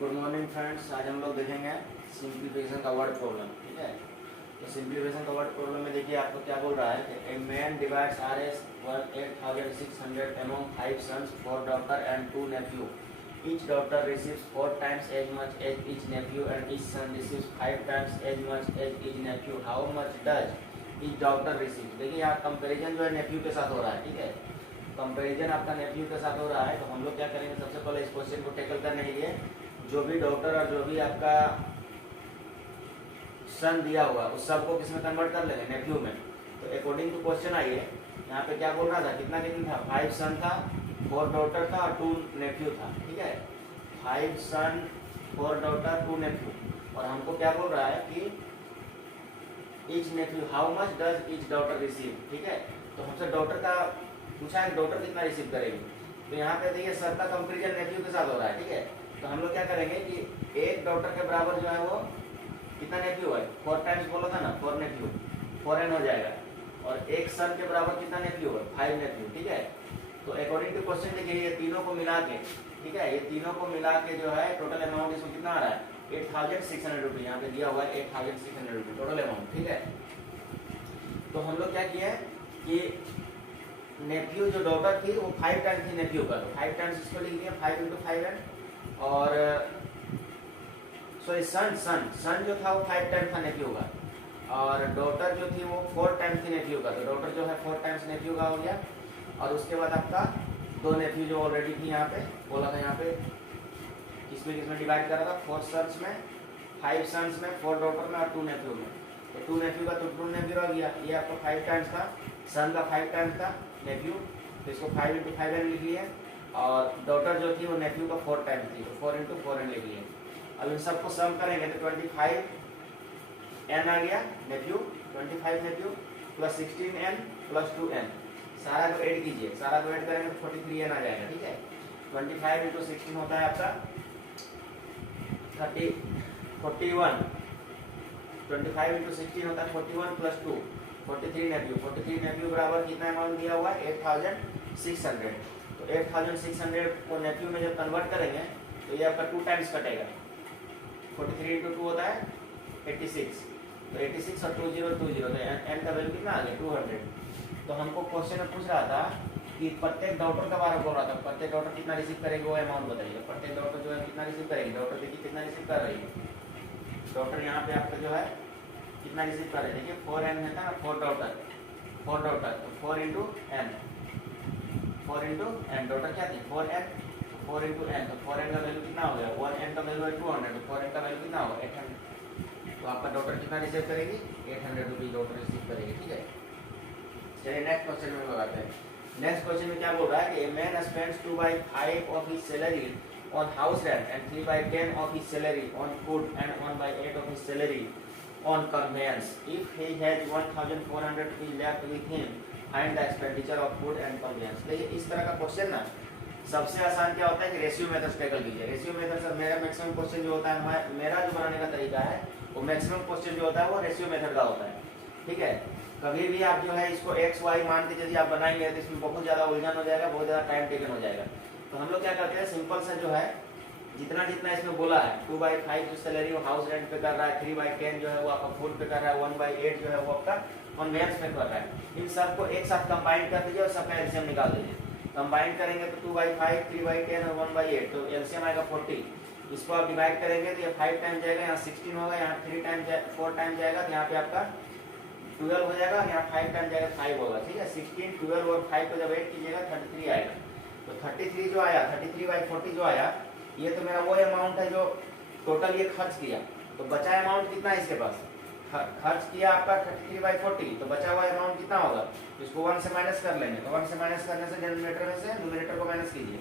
Good morning friends. आज हम लोग देखेंगे सिंप्लीफिकेशन का वर्ड प्रॉब्लम। ठीक है, तो सिंप्लीफिकेशन का वर्ड प्रॉब्लम में देखिए आपको क्या बोल रहा है कि a man divides RS worth 8600 among 5 sons, 4 daughter and 2 nephew. Each daughter receives 4 times as much as each nephew and each son receives 5 times as much as each nephew. How much does each daughter receive? देखिए यहाँ comparison जो है नेफ्यू के साथ हो रहा है। ठीक है, कंपैरिजन आपका नेफ्यू के साथ हो रहा है। तो हम लोग क्या करेंगे, सबसे पहले इस क्वेश्चन को टैकल करने के लिए जो भी डॉक्टर और जो भी आपका सन दिया हुआ उस सब को किसमें कन्वर्ट कर लेंगे, नेफ्यू में। तो अकॉर्डिंग टू क्वेश्चन आइए, यहाँ पे क्या बोल रहा था, कितना कितना था, 5 सन था, 4 डॉटर था और 2 नेफ्यू था। ठीक है, 5 सन 4 डॉटर 2 नेफ्यू। और हमको क्या बोल रहा है कि each nephew, how much does each daughter receive. ठीक है, तो हमसे डॉटर का पूछा है, डॉटर कितना रिसीव करेगी। तो यहाँ पे देखिए सबका कंपेरिजन नेफ्यू के साथ हो रहा है। ठीक है, तो हम लोग क्या करेंगे कि एक डॉटर के बराबर जो है वो कितना नेफ्यू है, 4 टाइम्स बोला था ना, 4 नेफ्यू, 4n हो जाएगा। और एक सन के बराबर कितना नेफ्यू है, 5 नेफ्यू। ठीक है, तो अकॉर्डिंग टू क्वेश्चन देखिए ये तीनों को मिला के, ठीक है, ये तीनों को मिला के जो है टोटल अमाउंट इसमें कितना आ रहा है, 8600 रुपये। यहाँ पे दिया हुआ है 8600 रुपये टोटल अमाउंट। ठीक है, तो हम लोग क्या किए कि नेफ्यू जो डॉटर थी वो 5 टाइम्स थी नेफ्यू का, तो 5 टाइम्स इसको लिख दिया, 5 × 5n। और सॉरी सन जो था वो 5 टाइम्स था नेफ्यू का, और डॉटर जो थी वो 4 टाइम्स थी नेफ्यू का। तो डॉटर जो है 4 टाइम्स नेफ्यू का हो गया। और उसके बाद आपका 2 नेफ्यू जो ऑलरेडी थी, यहाँ पे बोला था, यहाँ पे किसमें डिवाइड कर रहा था, 4 सन्स में, 5 सन्स में, 4 डॉटर में और 2 नेफ्यू में। तो 2 नेफ्यू का तो 2 नेफ्यू आ गया, ये आपका 5 टाइम्स था, सन का 5 टाइम्स था नेफ्यू, तो इसको 5 × 5n लिख लिए। और डॉटर जो थी वो नेफ्यू का 4 टाइम्स थी, तो 4 × 4n लिख लिए। अब इन सबको सम करेंगे तो 25n आ गया Neiphiu, 25 Neiphiu plus 16n plus 2n, सारा को ऐड कीजिए, सारा को ऐड करेंगे तो 43n आ जाएगा। ठीक है, 25 × 16 होता है आपका 41, 25 × 16 होता है 41 प्लस 2, 43 नेफ्यू। 43 नेफ्यू बराबर कितना अमाउंट दिया हुआ है, 8600। तो 8600 को नेफ्यू में जब कन्वर्ट करेंगे तो ये आपका 2 टाइम्स कटेगा, 43 × 2 होता है 86, तो 86 और 2020, तो n का वैल्यू कितना आ गया, 200। तो हमको क्वेश्चन में पूछ रहा था कि प्रत्येक डॉटर का बारे में बोल रहा था, प्रत्येक डॉटर कितना रिसीव करेगी वो अमाउंट बताइए। प्रत्येक डॉटर जो है कितना रिसीव करेगी, डॉटर देखिए कितना रिसीव कर रही है। डॉटर यहाँ पे आपका जो है कितना रिसीव कर रहे हैं, देखिए 4n है ना, 4 डॉटर, तो 4 × n, 4 × n, डॉटर क्या थी 4n, 4 × n, तो 4n का वैल्यू कितना हो गया, 1n का वैल्यू है 200, तो 4n का वैल्यू कितना होगा 800। तो आपका डॉटर कितना रिसीव करेगी, 800 रुपीज डॉटर रिसीव करेगी। ठीक है, चलिए नेक्स्ट क्वेश्चन में लगाते हैं। नेक्स्ट क्वेश्चन में क्या बोल रहा है कि a man spends 2/5 of his salary on house rent and 3/10 of his salary on food and 1/8 of his salary on conveyance. If he has 1400 rupees left with him, find the expenditure of food and conveyance. देखिए इस तरह का question ना सबसे आसान क्या होता है कि रेशियो मेथड टैकल कीजिए। रेशियो मेथड से मेरा मैक्सिमम क्वेश्चन जो होता है, मेरा जो बनाने का तरीका है वो मैक्सिमम क्वेश्चन जो होता है वो रेशियो मेथड का होता है। ठीक है, कभी भी आप जो है इसको x y मान के यदि आप बनाएंगे तो इसमें बहुत ज़्यादा उलझन हो जाएगा, बहुत ज़्यादा टाइम टेकन हो जाएगा। तो हम लोग क्या करते हैं, सिंपल से जो है जितना जितना इसमें बोला है, 2/5 जो सैलरी वो हाउस रेंट पे कर रहा है, 3/10 जो है वो आपका फूड पे कर रहा है, 1/8 जो है वो आपका कन्वेंस पे कर रहा है। इन सबको एक साथ कंबाइन कर दीजिए और सबका एलसीएम निकाल दीजिए। कंबाइन करेंगे तो 2/5, 3/10 और 1/8, तो एलसीएम आएगा 40। इसको आप डिवाइड करेंगे तो ये 5 टाइम जाएगा, यहाँ 16 होगा, यहाँ 4 टाइम जाएगा, तो यहाँ पे आपका 12 हो जाएगा, यहाँ 5 टाइम जाएगा 5 होगा। ठीक है, 16, 12 और 5 को जब ऐड कीजिएगा 33 आएगा। तो 33 जो आया, 33/40 जो आया, ये तो मेरा वो अमाउंट है जो टोटल ये खर्च किया। तो बचा अमाउंट कितना है इसके पास, खर्च किया आपका 33/40, तो बचा हुआ अमाउंट कितना होगा, इसको 1 से माइनस कर लेंगे। तो 1 से माइनस करने से डिनोमिनेटर में से न्यूमरेटर को माइनस कीजिए,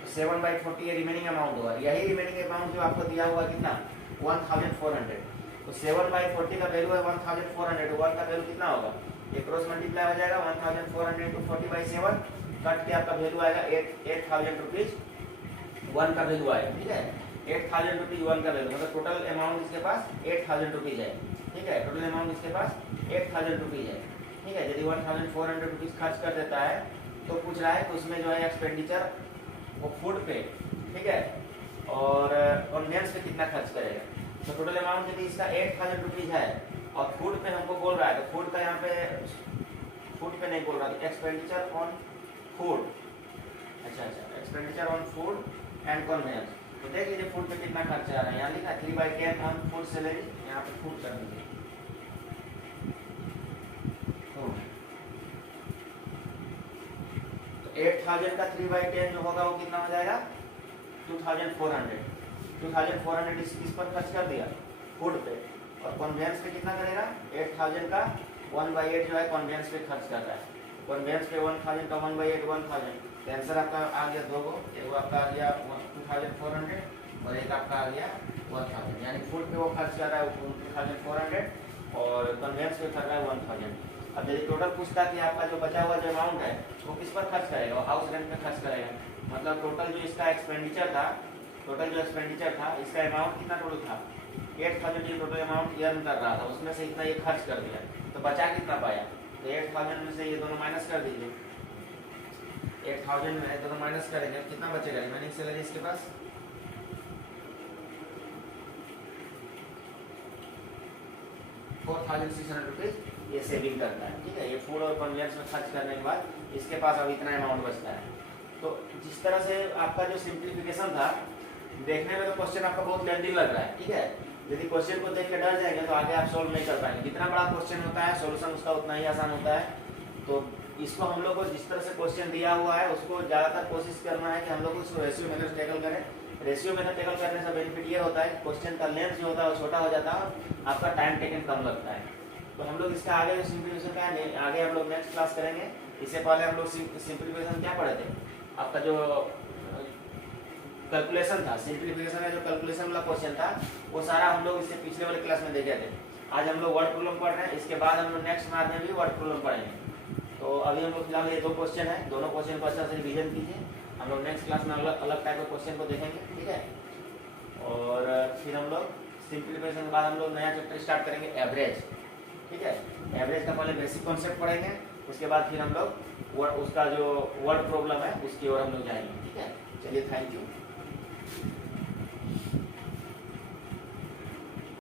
तो 7/40 ये रिमेनिंग अमाउंट होगा। यही रिमेनिंग अमाउंट जो आपको दिया हुआ कितना, 1400। तो 7/40 का वैल्यू है 1400, 1 का वैल्यू कितना होगा, ये क्रॉस मल्टीप्लाई हो जाएगा, 1400 × 40/7 कट के आपका वैल्यू आएगा 8000 रुपीज, 1 का वैल्यू आएगा। ठीक है, 8000 रुपीज 1 का वैल्यू, मतलब टोटल अमाउंट इसके पास 8000 रुपीज है। ठीक है, टोटल अमाउंट इसके पास 8000 रुपीज है। ठीक है, यदि 1400 रुपीज खर्च कर देता है तो पूछ रहा है कि उसमें जो है एक्सपेंडिचर वो फूड पे, ठीक है, और कन्वेंस पे कितना खर्च करेगा। तो टोटल अमाउंट यदि इसका 8000 रुपीज़ है और फूड पे हमको बोल रहा है, तो फूड का यहाँ पे फूड पे नहीं बोल रहा, तो एक्सपेंडिचर ऑन फूड, अच्छा expenditure on food and conveyance. तो देख लीजिए फूड पे कितना खर्च आ रहा है, यहाँ लिखा 3/10 ऑन फूड सैलरी, यहाँ पे फूड कर दीजिए। तो 8000 का 3/10 जो होगा वो कितना हो जाएगा 2400। 2400 इस पर खर्च कर दिया फूड पे, और कन्वेंस पे कितना करेगा 8000 का 1/8 जो है कन्वेंस पे खर्च कर रहा है। कन्वेंस पे 1000 का 1/8 1000, तो आंसर आपका आ गया दो गो, एक आपका आ गया 2400 और एक आपका आ गया 1000, यानी फूड पे वो खर्च कर रहा है 2400 और कन्वेंस पे कर रहा है 1000। अब यदि टोटल पूछता कि आपका जो बचा हुआ जो अमाउंट है वो किस पर खर्च करेगा, हाउस रेंट पे खर्च करेगा, मतलब टोटल जो इसका एक्सपेंडिचर था, टोटल जो एक्सपेंडिचर था इसका अमाउंट कितना टोटल था 8000 जो टोटल अमाउंट अर्न कर रहा था उसमें से इतना ये खर्च कर दिया, तो बचा कितना पाया, तो 8000 में से ये दोनों माइनस कर दीजिए। 8000 में दोनों माइनस करेंगे कितना बचेगा, रिमेनिंग सैलरी इसके पास 4600 रुपीज ये सेविंग करता है, ठीक है। ये फूड और कन्वेंस में खर्च करने के बाद इसके पास अब इतना अमाउंट बचता है। तो जिस तरह से आपका जो सिंप्लीफिकेशन था, देखने में तो क्वेश्चन आपका बहुत लेंथी लग रहा है, ठीक है। यदि क्वेश्चन को देख के डर जाएंगे तो आगे आप सोल्व नहीं कर पाएंगे। जितना बड़ा क्वेश्चन होता है सोल्यूशन उसका उतना ही आसान होता है। तो इसको हम लोग को जिस तरह से क्वेश्चन दिया हुआ है उसको ज़्यादातर कोशिश करना है कि हम लोग उसको रेशियो मेथड टैकल करें। रेशियो मेथड टैकल करने से बेनिफिट ये होता है क्वेश्चन का लेंथ जो होता है वो छोटा हो जाता है और आपका टाइम टेकन कम लगता है। तो हम लोग इसका आगे सिंप्लीफिकेशन का आगे हम लोग नेक्स्ट क्लास करेंगे। इससे पहले हम लोग सिंप्लीफिकेशन क्या पढ़े थे, आपका जो कैलकुलेशन था, सिंप्लीफिकेशन का जो कैलकुलेशन वाला क्वेश्चन था वो सारा हम लोग इससे पिछले वाले क्लास में देखे थे। आज हम लोग वर्ड प्रॉब्लम पढ़ रहे हैं, इसके बाद हम लोग नेक्स्ट मार्च में भी वर्ड प्रॉब्लम पढ़ेंगे। तो अभी हम लोग फिलहाल ये दो क्वेश्चन है, दोनों क्वेश्चन को अच्छा से रिवीजन कीजिए। हम लोग नेक्स्ट क्लास में अलग अलग टाइप के क्वेश्चन को देखेंगे, ठीक है। और फिर हम लोग सिंप्लीफिकेशन के बाद हम लोग नया चैप्टर स्टार्ट करेंगे एवरेज, ठीक है। एवरेज का पहले बेसिक कॉन्सेप्ट पढ़ेंगे, उसके बाद फिर हम लोग उसका जो वर्ड प्रॉब्लम है उसकी ओर हम लोग जाएंगे, ठीक है। चलिए, थैंक यू।